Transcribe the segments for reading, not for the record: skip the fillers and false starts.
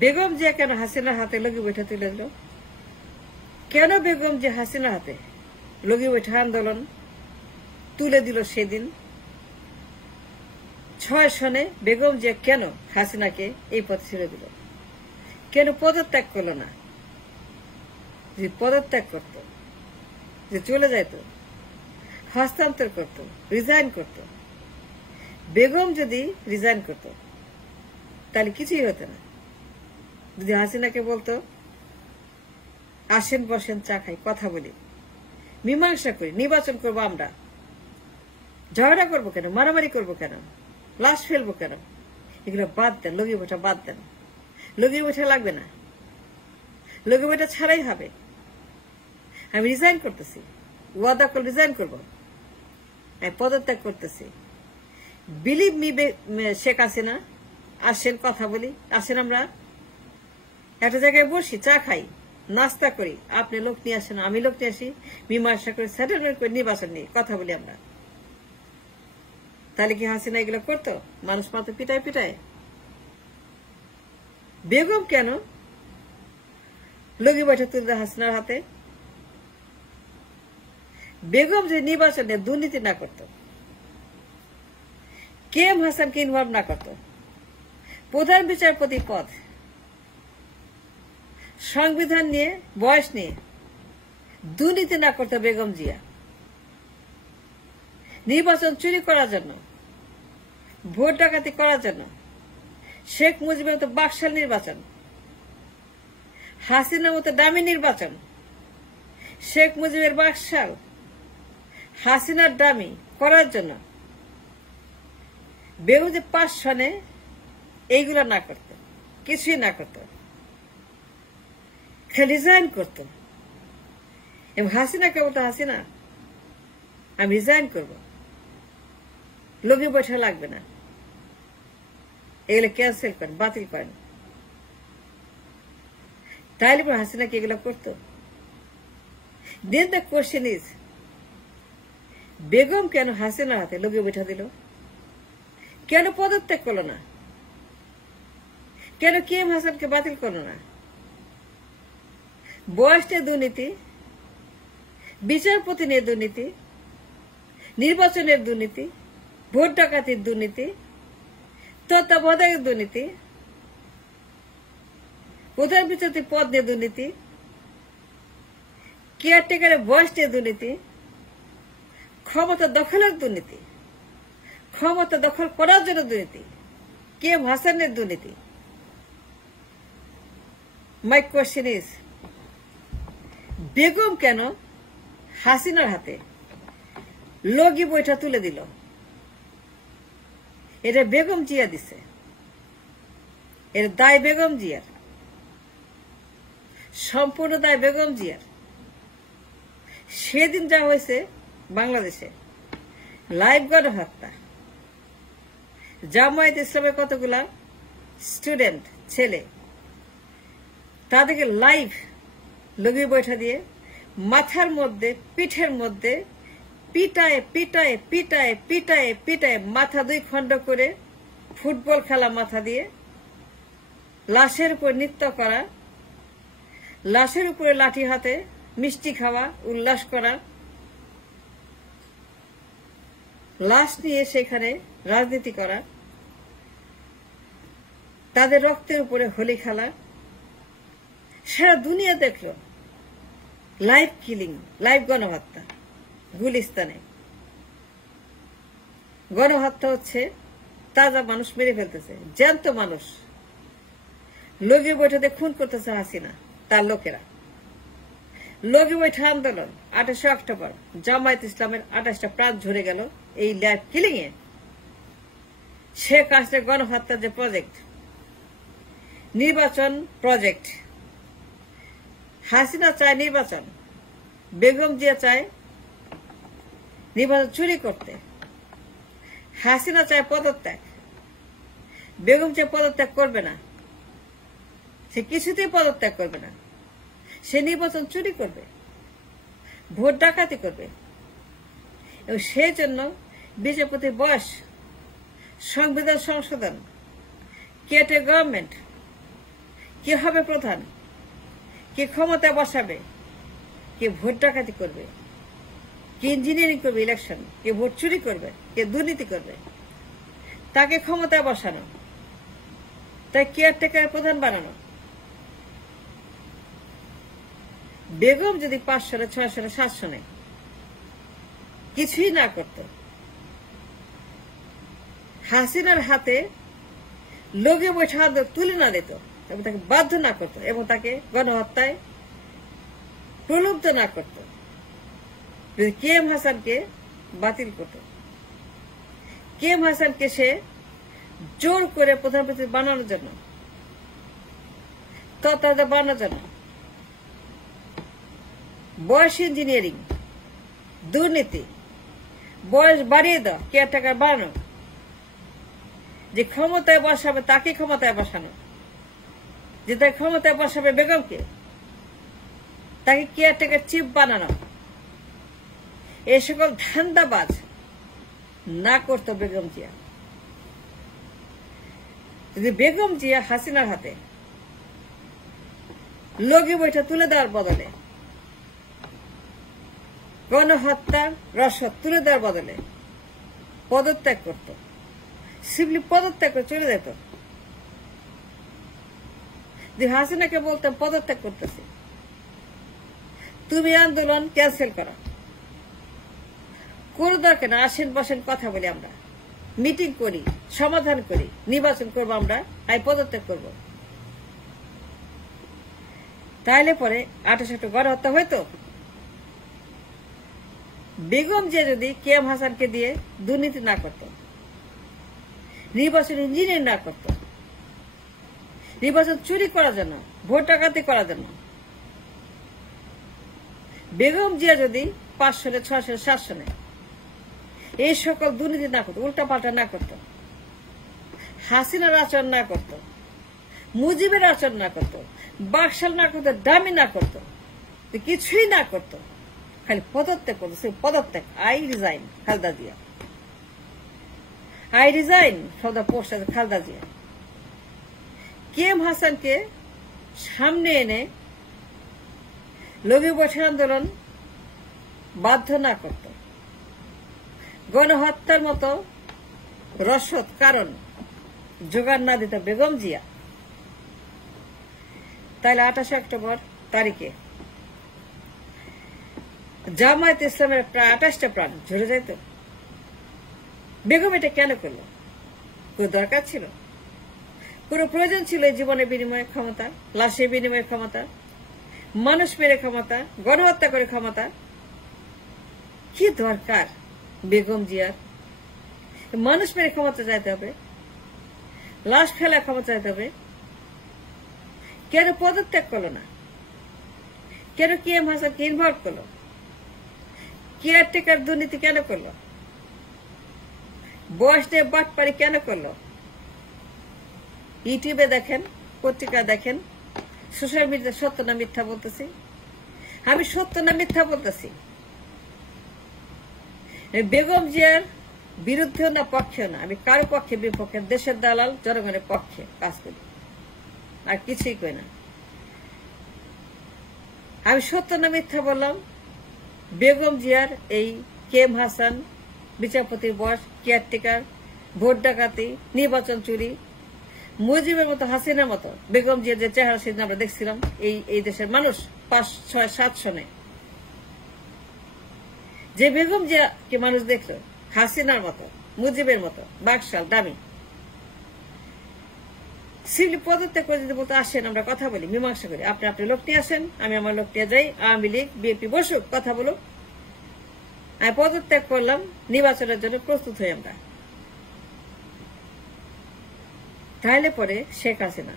বেগম জিয়া কেন হাসিনার হাতে লগি বৈঠা তুলে দিল? কেন বেগম জিয়া হাসিনার হাতে লগি বৈঠা আন্দোলন তুলে দিল সেদিন? 6 সনে বেগম জিয়া কেন হাসিনাকে এই পথে ছেড়ে দিল? কেন পদত্যাগ করল না? যে পদত্যাগ করত, যে চলে যাইত, হস্তান্তর করত, রিজাইন করত। বেগম যদি রিজাইন করত তাহলে কিছুই হতো না। যদি হাসিনাকে বলতো আসেন বসেন চা খাই, কথা বলি, মীমাংসা করি, নির্বাচন করবো, আমরা ঝগড়া করবো কেন, মারামারি করবো কেন, লাশ ফেলবো কেন, এগুলো বাদ দেন, লগি বৈঠা বাদ দেন, লগি বৈঠা লাগবে না, লগি বৈঠা ছাড়াই হবে। আমি রিজাইন করতেছি, ওয়াদা করলে রিজাইন করবো, আমি পদত্যাগ করতেছি। বিলিভ মি শেখ হাসিনা, আসেন কথা বলি, আসেন আমরা একটা জায়গায় বসি, চা খাই, নাস্তা করি, আপনি লোক নিয়ে আসেন, আমি লোক নিয়ে আসি, মীমাংসা করে সেটেলমেন্ট করে নির্বাচন নিয়ে কথা বলি আমরা। তাহলে কি হাসিনা এগুলো করতো? মানুষ মাত্র পিটায় পিটায়। বেগম কেন লগি বৈঠা তুলতে হাসিনার হাতে? বেগম যে নির্বাচনে দুর্নীতি না করত, KM হাসানকে ইনভলভ না করত, প্রধান বিচারপতি পদ, সংবিধান নিয়ে, বয়স নিয়ে দুর্নীতি না করত বেগম জিয়া, নির্বাচন চুরি করার জন্য, ভোট ডাকাতি করার জন্য, শেখ মুজিবের মতো বাকশাল নির্বাচন, হাসিনার মতো দামি নির্বাচন, শেখ মুজিবের বাকশাল, হাসিনার দামি করার জন্য বেগম যে 5 সনে এইগুলো না করত, কিছুই না করত, রিজাইন করত। এবং হাসিনাকে বলতো, হাসিনা আমি রিজাইন করব, লগি বৈঠা লাগবে না, এগুলো ক্যান্সেল করেন, বাতিল করেন। তাইলে হাসিনা কি এগুলো করতো? দেন দ্য কোশ্চেন ইজ, বেগম কেন হাসিনার হাতে লগি বৈঠা দিল? কেন পদত্যাগ করলো না? কেন KM হাসানকে বাতিল করলো না? বয়স নিয়ে দুর্নীতি, বিচারপতি নিয়ে দুর্নীতি, নির্বাচনের দুর্নীতি, ভোট ডাকাতির দুর্নীতি, তত্ত্বাবধায়ক দুর্নীতি, প্রধান বিচারপতি পদ নিয়ে দুর্নীতি, কেয়ারটেকারের বয়স নিয়ে দুর্নীতি, ক্ষমতা দখলের দুর্নীতি, ক্ষমতা দখল করার জন্য দুর্নীতি, KM হাসানের দুর্নীতি। মাই কোয়েশ্চেন ইজ, বেগম কেন হাসিনার হাতে লগি বৈঠা তুলে দিল? এটা বেগম জিয়া দিছে, এর দায় বেগম জিয়ার, সম্পূর্ণ দায় বেগম জিয়ার। সেদিন যা হয়েছে বাংলাদেশে, লাইভ গণহত্যা, জামায়াত ইসলামের কতগুলা স্টুডেন্ট ছেলে, তাদেরকে লাইভ লগি বৈঠা দিয়ে মাথার মধ্যে, পিঠের মধ্যে পিটায় পিটায় পিটায় পিটায় পিটায় মাথা 2 খণ্ড করে, ফুটবল খেলা মাথা দিয়ে, লাশের উপর নৃত্য করা, লাশের উপরে লাঠি হাতে মিষ্টি খাওয়া, উল্লাস করা, লাশ নিয়ে সেখানে রাজনীতি করা, তাদের রক্তের উপরে হোলি খেলা, সারা দুনিয়া দেখলো লাইভ কিলিং, লাইভ গণহত্যা। গুলিস্তানে গণহত্যা হচ্ছে, তাজা মানুষ মেরে ফেলতেছে, জ্যান্ত মানুষ লগি বৈঠাতে খুন করতেছে হাসিনা তার লোকেরা। লগি বৈঠা আন্দোলন 28 অক্টোবর জামায়াত ইসলামের 28টা প্রাণ ঝরে গেল এই live killing a. Sheikh Hasina গণহত্যার যে প্রজেক্ট, নির্বাচন প্রজেক্ট, হাসিনা চায় নির্বাচন, বেগম জিয়া চায় নির্বাচন চুরি করতে, হাসিনা চায় পদত্যাগ, বেগম জিয়া পদত্যাগ করবে না, সে কিছুতেই পদত্যাগ করবে না, সে নির্বাচন চুরি করবে, ভোট ডাকাতি করবে। এবং সেই জন্য বিচারপতি বয়স, সংবিধান সংশোধন, কেটে গভর্নমেন্ট, কে হবে প্রধান, কে ক্ষমতায় বসাবে, কে ভোট ডাকাতি করবে, কে ইঞ্জিনিয়ারিং করবে ইলেকশন, কে ভোট চুরি করবে, কে দুর্নীতি করবে, তাকে ক্ষমতায় বসানো, তাই কেয়ারটেকারের প্রধান বানানো। বেগম যদি 5 সনে 6 সনে 7 সনে কিছুই না করত, হাসিনার হাতে লোকে বৈঠা তুলে না দিত এবং তাকে বাধ্য না করত এবং তাকে গণহত্যায় প্রলুব্ধ না করত, যদি কে এম হাসানকে বাতিল করত, কে এম হাসানকে সে জোর করে প্রধানমন্ত্রী বানানোর জন্য, তত্ত্বাবধায়ক বানানোর জন্য বয়স ইঞ্জিনিয়ারিং, দুর্নীতি, বয়স বাড়িয়ে দেওয়া, কেয়ারটেকার বানানো, যে ক্ষমতায় বসাবে তাকে ক্ষমতায় বসানো, যে তার ক্ষমতায় বসাবে বেগমকে তাকে কেয়ারটেকার চিফ বানানো, এই সকল ধান্দাবাজ না করতো বেগম জিয়া। যদি বেগম জিয়া হাসিনার হাতে লগি বৈঠা তুলে দেওয়ার বদলে, গণহত্যার রসদ তুলে দেওয়ার বদলে পদত্যাগ করত, সিম্পলি পদত্যাগ করে চলে যেত, যে হাসিনাকে বলতাম পদত্যাগ করতেছি, তুমি আন্দোলন ক্যান্সেল করো, কোন দরকার না, আসেন বসেন কথা বলি, আমরা মিটিং করি, সমাধান করি, নির্বাচন করবো, আমরা আমি পদত্যাগ করব, তাইলে পরে 28 গণহত্যা হইতো। বেগম যে যদি কে এম হাসানকে দিয়ে দুর্নীতি না করত, নির্বাচন ইঞ্জিনিয়ার না করত, নির্বাচন চুরি করার জন্য, ভোট ডাকাতি করার জন্য, বেগম জিয়া যদি 5 সনে 6 সনে 7 সনে এই সকল দুর্নীতি না করতো, উল্টাপাল্টা না করত, হাসিনার আচরণ না করত, মুজিবের আচরণ না করত, বাকশাল না করত, দামি না করত, কিছুই না করত, খালি পদত্যাগ করতো, সে পদত্যাগ, I resign Khaleda Zia, I resign from the post of Khaleda Zia. K M হাসানকে সামনে এনে লগি বৈঠা আন্দোলন বাধ্য না করত, গণহত্যার মতো রসদ কারণ জোগাড় না দিত বেগম জিয়া, তাহলে 28 অক্টোবর তারিখে জামায়াত ইসলামের প্রায় 28টা প্রাণ ঝরে যেত। বেগম এটা কেন করলো? কোন দরকার ছিল? কোন প্রয়োজন ছিল জীবনের বিনিময়ে ক্ষমতা, লাশের বিনিময়ে ক্ষমতা, মানুষ মেরে ক্ষমতা, গণহত্যা করে ক্ষমতা? কি দরকার বেগম জিয়ার? মানুষ মেরে ক্ষমতা চাইতে হবে, লাশ ফেলা ক্ষমতা চাইতে হবে? কেন পদত্যাগ করলো না? কেন কে এম হাসানকে ইনভলভ করলো? কেয়ারটেকার দুর্নীতি কেন করলো? বয়স নিয়ে বাটপাড়ি কেন করলো? ইউটিউবে দেখেন, পত্রিকা দেখেন, সোশ্যাল মিডিয়া সত্য না মিথ্যা বলতেছি? আমি সত্য না মিথ্যা বলতেছি? বেগম জিয়ার বিরুদ্ধেও না পক্ষেও না, আমি কারো পক্ষে বিপক্ষে, দেশের দালাল জনগণের পক্ষে কাজ করি, আর কিছুই কই না। আমি সত্য না মিথ্যা বললাম? বেগম জিয়ার এই কে এম হাসান, বিচারপতির বয়স, কেয়ারটেকার, ভোট ডাকাতি, নির্বাচন চুরি, মুজিবের মতো, হাসিনার মতো বেগম জিয়ার যে চেহারা সেদিন আমরা দেখছিলাম এই দেশের মানুষ 5, 6, 7 সনে, যে বেগম জিয়াকে মানুষ দেখলো হাসিনার মতো, মুজিবের মতো, বাকশাল, দামি, সিম্পলি পদত্যাগ করে যদি বলতে আসেন আমরা কথা বলি, মীমাংসা করি, আপনি আপনার লোক নিয়ে আসেন, আমি আমার লোক নিয়ে যাই, আওয়ামী লীগ বিএনপি বসুক, কথা বলুক, আমি পদত্যাগ করলাম, নির্বাচনের জন্য প্রস্তুত হই আমরা। তাহলে পরে শেখ হাসিনা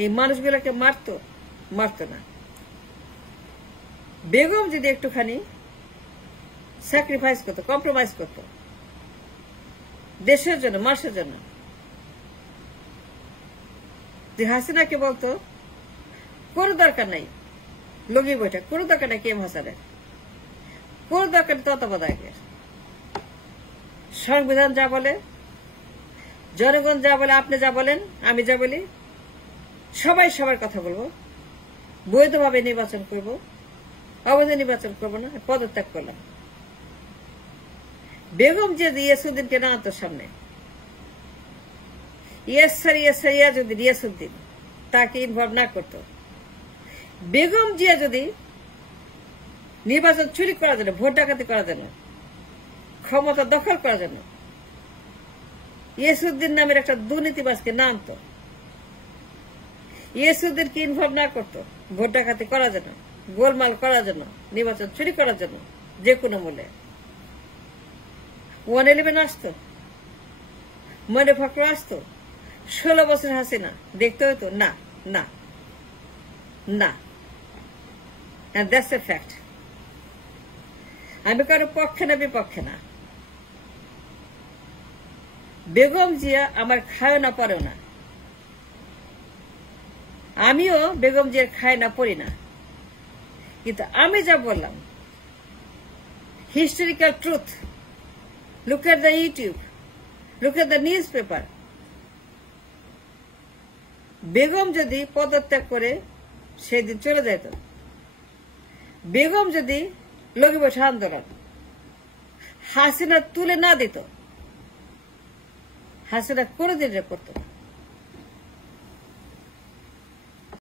এই মানুষগুলোকে মারতো না। বেগম যদি একটুখানি স্যাক্রিফাইস করতো, কম্প্রোমাইজ করতো দেশের জন্য, মানুষের জন্য, যে হাসিনাকে বলতো কোন দরকার নাই লগি বৈঠক, কোন দরকার নাই কে এম হাসানের, কোন দরকার তত্ত্বাবধায়কের, সংবিধান যা বলে, জনগণ যা বলে, আপনি যা বলেন, আমি যা বলি, সবাই সবার কথা বলবো, বৈধভাবে নির্বাচন করব, অবৈধ নির্বাচন করব না, পদত্যাগ করলাম। বেগম যে ইয়াসউদ্দিনকে না আনতো সামনে, ইয়াসউদ্দিন ইয়াসউদ্দিন তাকে ইনভলভ না করত, বেগম জিয়া যদি নির্বাচন চুরি করার জন্য, ভোট ডাকাতি করার জন্য, ক্ষমতা দখল করার জন্য ইয়াসউদ্দিন নামের একটা দুর্নীতিবাজকে না আনতো, ইয়াসউদ্দিনকে ইনভলভ না করতো ভোট ডাকাতি করার জন্য, গোলমাল করার জন্য, নির্বাচন চুরি করার জন্য, যে কোনো মূল্যে 111 আসতো, মনে ফাঁকড়ো আসতো, 16 বছর হাসিনা দেখতে হইতো না, না, না। And that's a fact. আমি কারো পক্ষে না বিপক্ষে না। বেগম জিয়া আমার খায় না পড়ে না, আমিও বেগম জিয়ার খায় না পড়ি না, কিন্তু আমি যা বললাম historical truth, look at the YouTube, look at the news paper. Begum যদি পদত্যাগ করে সেদিন চলে যেত, বেগম যদি লগি বসে আন্দোলন হাসিনা তুলে না দিত, হাসিনা কোনোদিন রে করতো না।